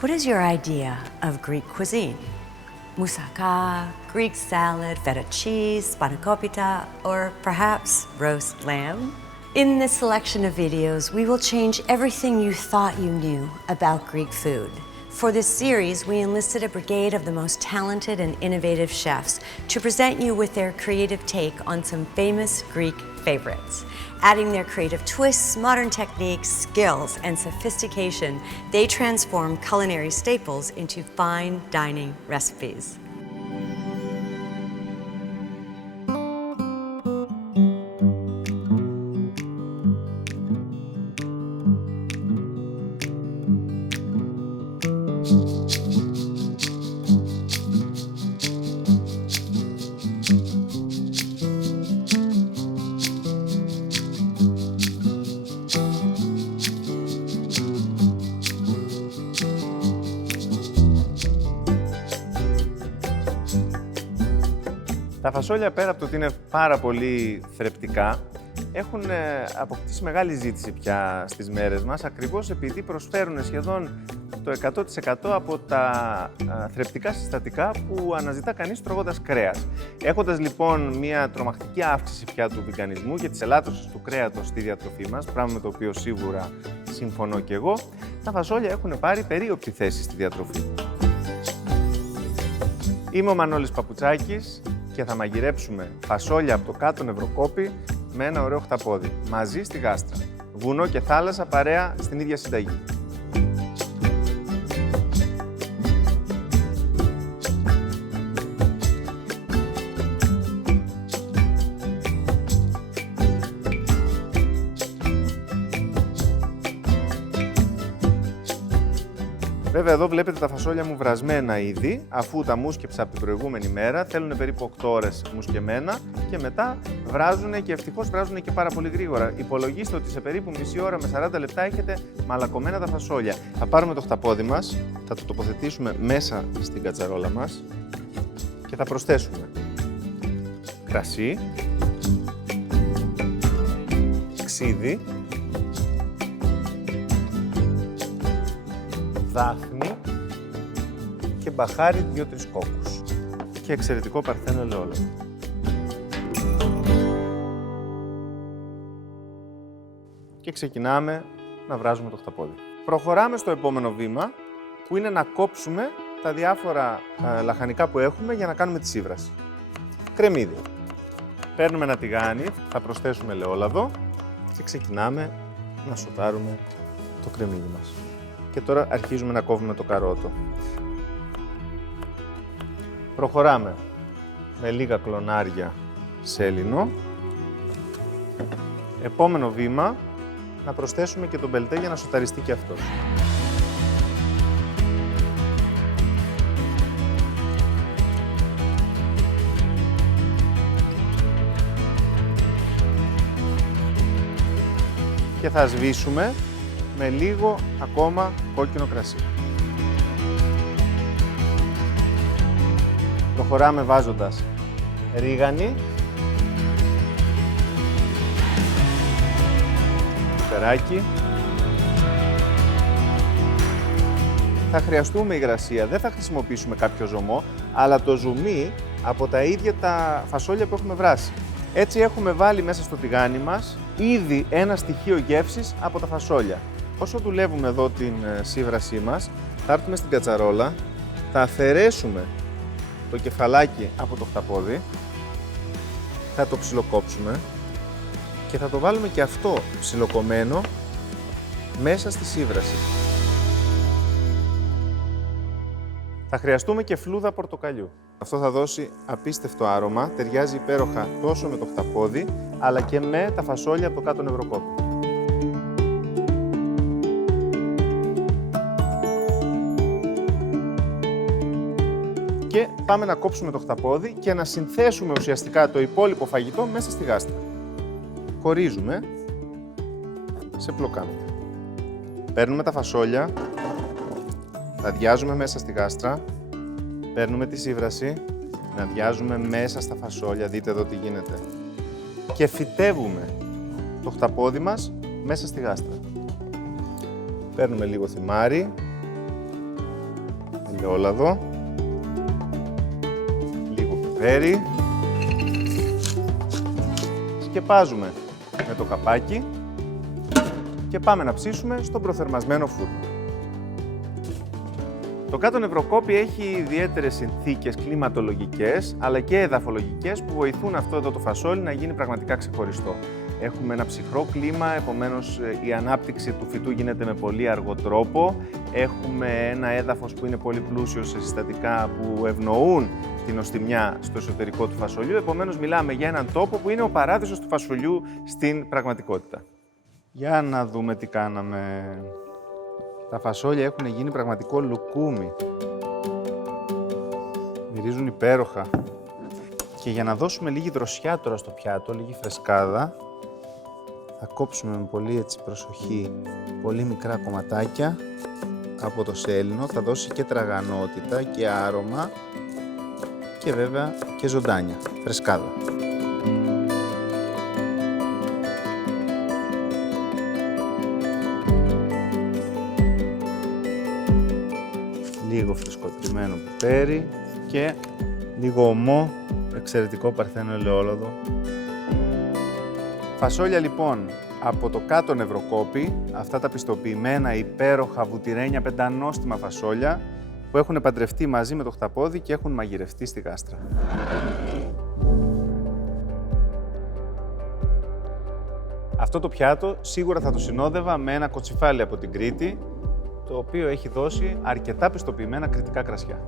What is your idea of Greek cuisine? Moussaka, Greek salad, feta cheese, spanakopita, or perhaps roast lamb? In this selection of videos, we will change everything you thought you knew about Greek food. For this series, we enlisted a brigade of the most talented and innovative chefs to present you with their creative take on some famous Greek favorites. Adding their creative twists, modern techniques, skills, and sophistication, they transform culinary staples into fine dining recipes. Τα φασόλια, πέρα από το ότι είναι πάρα πολύ θρεπτικά, έχουν αποκτήσει μεγάλη ζήτηση πια στις μέρες μας, ακριβώς επειδή προσφέρουν σχεδόν το 100% από τα θρεπτικά συστατικά που αναζητά κανείς τρώγοντας κρέας. Έχοντας λοιπόν μια τρομακτική αύξηση πια του βιγκανισμού και της ελάττωσης του κρέατος στη διατροφή μας, πράγμα με το οποίο σίγουρα συμφωνώ και εγώ, τα φασόλια έχουν πάρει περίοπτη θέση στη διατροφή. Είμαι ο Μανώλης Παπουτσάκης και θα μαγειρέψουμε φασόλια από το κάτω Νευροκόπη με ένα ωραίο χταπόδι, μαζί στη γάστρα. Βουνό και θάλασσα παρέα στην ίδια συνταγή. Βέβαια, εδώ βλέπετε τα φασόλια μου βρασμένα ήδη, αφού τα μούσκεψα από την προηγούμενη μέρα. Θέλουν περίπου 8 ώρες μουσκεμένα και μετά βράζουν και ευτυχώς βράζουν και πάρα πολύ γρήγορα. Υπολογίστε ότι σε περίπου μισή ώρα με 40 λεπτά έχετε μαλακωμένα τα φασόλια. Θα πάρουμε το χταπόδι μας, θα το τοποθετήσουμε μέσα στην κατσαρόλα μας και θα προσθέσουμε κρασί, ξύδι, δάφνη και μπαχάρι 2-3 κόκκους και εξαιρετικό παρθένο ελαιόλαδο. Και ξεκινάμε να βράζουμε το χταπόδι. Προχωράμε στο επόμενο βήμα, που είναι να κόψουμε τα διάφορα λαχανικά που έχουμε για να κάνουμε τη σύβραση. Κρεμμύδι. Παίρνουμε ένα τηγάνι, θα προσθέσουμε ελαιόλαδο και ξεκινάμε να σοτάρουμε το κρεμμύδι μας. Και τώρα αρχίζουμε να κόβουμε το καρότο. Προχωράμε με λίγα κλονάρια σέλινο. Επόμενο βήμα, να προσθέσουμε και τον μπελτέ για να σοταριστεί και αυτός. Και θα σβήσουμε με λίγο ακόμα κόκκινο κρασί. Προχωράμε βάζοντας ρίγανη, περάκι. Θα χρειαστούμε υγρασία, δεν θα χρησιμοποιήσουμε κάποιο ζωμό, αλλά το ζουμί από τα ίδια τα φασόλια που έχουμε βράσει. Έτσι έχουμε βάλει μέσα στο τηγάνι μας ήδη ένα στοιχείο γεύσης από τα φασόλια. Όσο δουλεύουμε εδώ την σύβρασή μας, θα έρθουμε στην κατσαρόλα, θα αφαιρέσουμε το κεφαλάκι από το χταπόδι, θα το ψιλοκόψουμε και θα το βάλουμε και αυτό ψιλοκομμένο μέσα στη σύβραση. Θα χρειαστούμε και φλούδα πορτοκαλιού. Αυτό θα δώσει απίστευτο άρωμα, ταιριάζει υπέροχα τόσο με το χταπόδι, αλλά και με τα φασόλια από το κάτω Νευροκόπη. Και πάμε να κόψουμε το χταπόδι και να συνθέσουμε ουσιαστικά το υπόλοιπο φαγητό μέσα στη γάστρα. Χωρίζουμε σε πλοκάμια. Παίρνουμε τα φασόλια, τα αδειάζουμε μέσα στη γάστρα, παίρνουμε τη σύβραση, την αδειάζουμε μέσα στα φασόλια, δείτε εδώ τι γίνεται. Και φυτεύουμε το χταπόδι μας μέσα στη γάστρα. Παίρνουμε λίγο θυμάρι ελαιόλαδο, λίγο πιπέρι. Σκεπάζουμε με το καπάκι και πάμε να ψήσουμε στον προθερμασμένο φούρνο. Το κάτω νευροκόπι έχει ιδιαίτερες συνθήκες κλιματολογικές αλλά και εδαφολογικές που βοηθούν αυτό εδώ το φασόλι να γίνει πραγματικά ξεχωριστό. Έχουμε ένα ψυχρό κλίμα, επομένως η ανάπτυξη του φυτού γίνεται με πολύ αργό τρόπο. Έχουμε ένα έδαφος που είναι πολύ πλούσιο σε συστατικά που ευνοούν την οστιμιά στο εσωτερικό του φασολιού. Επομένως μιλάμε για έναν τόπο που είναι ο παράδεισος του φασολιού στην πραγματικότητα. Για να δούμε τι κάναμε. Τα φασόλια έχουν γίνει πραγματικό λουκούμι. Μυρίζουν υπέροχα. Και για να δώσουμε λίγη δροσιά τώρα στο πιάτο, λίγη φρεσκάδα, θα κόψουμε με πολύ προσοχή πολύ μικρά κομματάκια από το σέλινο. Θα δώσει και τραγανότητα και άρωμα και βέβαια και ζωντάνια, φρεσκάδα. Λίγο φρεσκοτριμμένο πιπέρι και λίγο ομό, εξαιρετικό παρθένο ελαιόλαδο. Φασόλια λοιπόν από το κάτω νευροκόπι, αυτά τα πιστοποιημένα υπέροχα βουτυρένια πεντανόστιμα φασόλια που έχουν παντρευτεί μαζί με το χταπόδι και έχουν μαγειρευτεί στη γάστρα. Αυτό το πιάτο σίγουρα θα το συνόδευα με ένα κοτσιφάλι από την Κρήτη, το οποίο έχει δώσει αρκετά πιστοποιημένα κρητικά κρασιά.